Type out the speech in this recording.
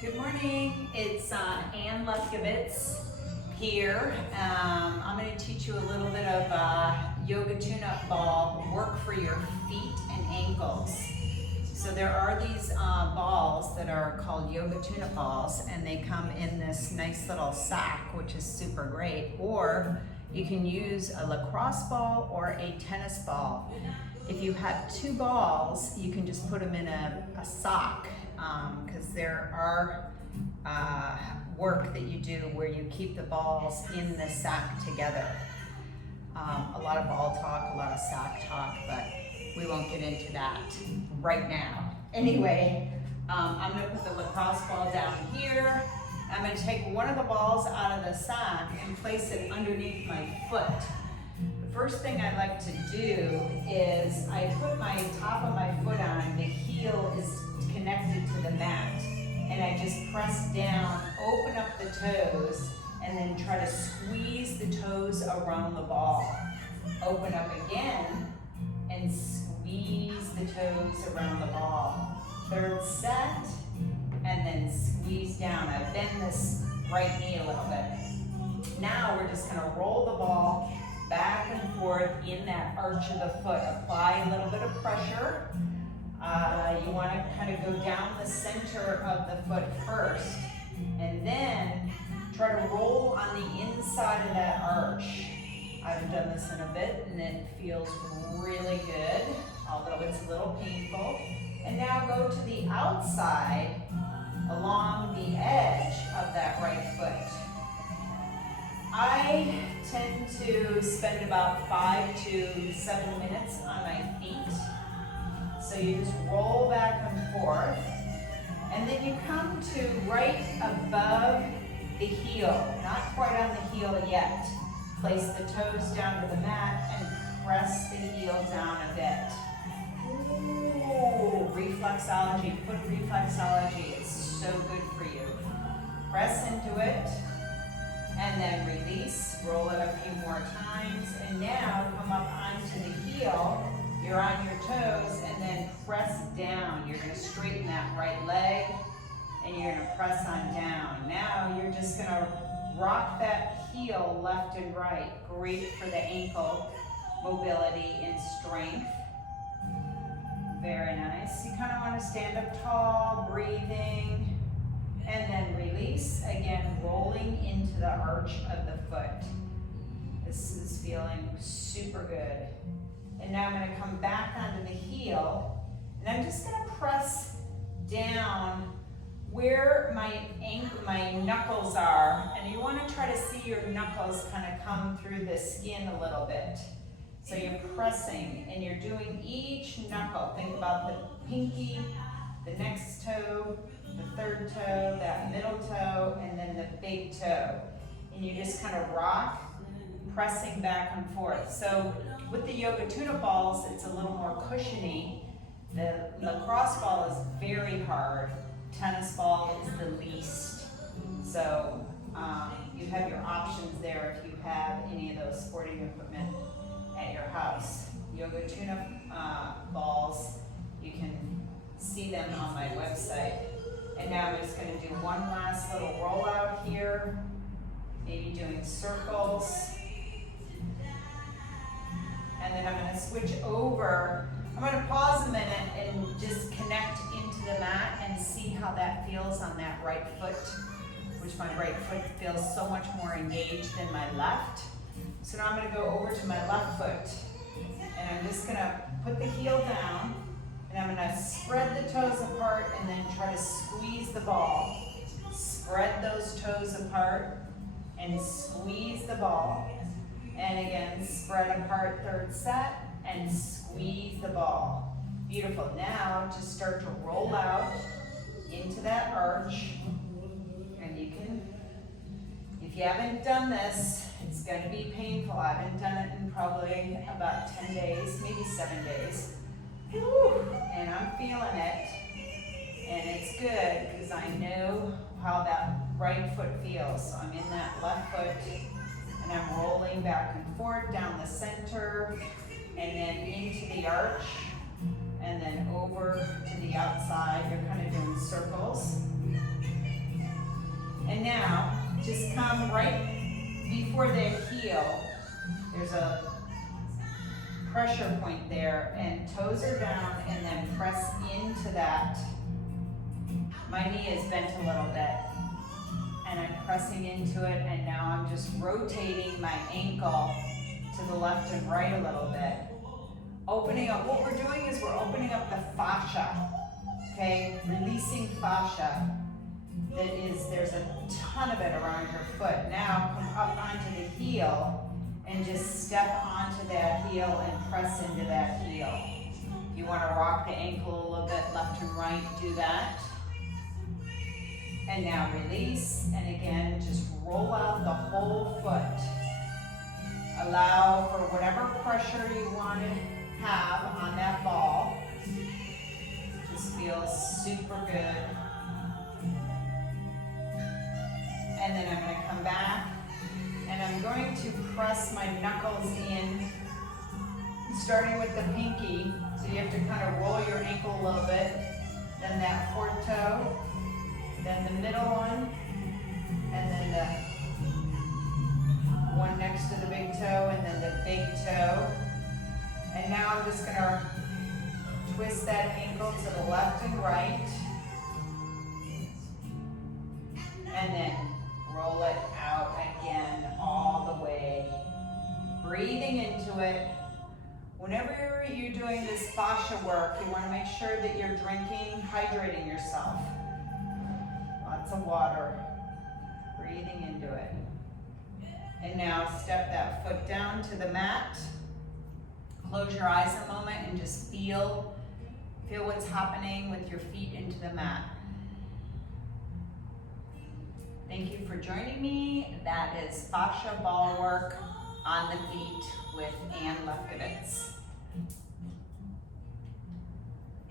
Good morning, it's Ann Lefkovits here. I'm going to teach you a little bit of yoga tune-up ball work for your feet and ankles. So there are these balls that are called yoga tune-up balls, and they come in this nice little sack, which is super great. Or you can use a lacrosse ball or a tennis ball. If you have two balls, you can just put them in a sock, because there are work that you do where you keep the balls in the sack together. A lot of ball talk, a lot of sack talk, but we won't get into that right now. Anyway, I'm going to put the lacrosse ball down here. I'm going to take one of the balls out of the sack and place it underneath my foot. The first thing I like to do is I put my top of my foot on, the heel is connected to the mat, and I just press down, open up the toes, and then try to squeeze the toes around the ball. Open up again, and squeeze the toes around the ball. Third set, and then squeeze down. I bend this right knee a little bit. Now we're just gonna roll the ball back and forth in that arch of the foot. Apply a little bit of pressure. You want to kind of go down the center of the foot first, and then try to roll on the inside of that arch. I've done this in a bit, and it feels really good, although it's a little painful. And now go to the outside along the edge of that right foot. I tend to spend about 5 to 7 minutes on my feet. So you just roll back and forth, and then you come to right above the heel, not quite on the heel yet. Place the toes down to the mat and press the heel down a bit. Ooh, reflexology, foot reflexology, it's so good for you. Press into it, and then release, roll it a few more times, and now come up onto the heel. You're on your toes, and then press down. You're going to straighten that right leg, and you're going to press on down. Now you're just going to rock that heel left and right. Great for the ankle mobility and strength. Very nice. You kind of want to stand up tall, breathing, and then release. Again, rolling into the arch of the foot. This is feeling super good. And now I'm going to come back onto the heel, and I'm just going to press down where my knuckles are, and you want to try to see your knuckles kind of come through the skin a little bit. So you're pressing, and you're doing each knuckle. Think about the pinky, the next toe, the third toe, that middle toe, and then the big toe. And you just kind of rock, pressing back and forth. So with the yoga tune-up balls, it's a little more cushiony. The lacrosse ball is very hard. Tennis ball is the least. So you have your options there if you have any of those sporting equipment at your house. Yoga tune-up balls, you can see them on my website. And now I'm just going to do one last little rollout here, maybe doing circles. And then I'm going to switch over. I'm going to pause a minute and just connect into the mat and see how that feels on that right foot, which my right foot feels so much more engaged than my left. So now I'm going to go over to my left foot, and I'm just going to put the heel down, and I'm going to spread the toes apart and then try to squeeze the ball. Spread those toes apart and squeeze the ball. And again, spread apart, third set, and squeeze the ball. Beautiful. Now just start to roll out into that arch. And you can, if you haven't done this, it's going to be painful. I haven't done it in probably about 10 days, maybe 7 days. Whew. And I'm feeling it. And it's good because I know how that right foot feels. So I'm in that left foot. And I'm rolling back and forth down the center, and then into the arch, and then over to the outside. You're kind of doing circles. just come right before the heel. There's a pressure point there, and toes are down, and then press into that. My knee is bent a little bit, and I'm pressing into it, and now I'm just rotating my ankle to the left and right a little bit. Opening up, what we're doing is we're opening up the fascia, okay? Releasing fascia. There's a ton of it around your foot. Now come up onto the heel and just step onto that heel and press into that heel. If you want to rock the ankle a little bit left and right, do that. And now release, and again, just roll out the whole foot. Allow for whatever pressure you want to have on that ball. Just feels super good. And then I'm going to come back, and I'm going to press my knuckles in, starting with the pinky. So you have to kind of roll your ankle a little bit, then that fourth toe, then the middle one, and then the one next to the big toe, and then the big toe. And now I'm just going to twist that ankle to the left and right, and then roll it out again all the way. Breathing into it. Whenever you're doing this fascia work, you want to make sure that you're drinking, hydrating yourself. Lots of water. Breathing into it. And now step that foot down to the mat. Close your eyes a moment and just feel what's happening with your feet into the mat. Thank you for joining me. That is fascia ball work on the feet with Ann Lefkovits.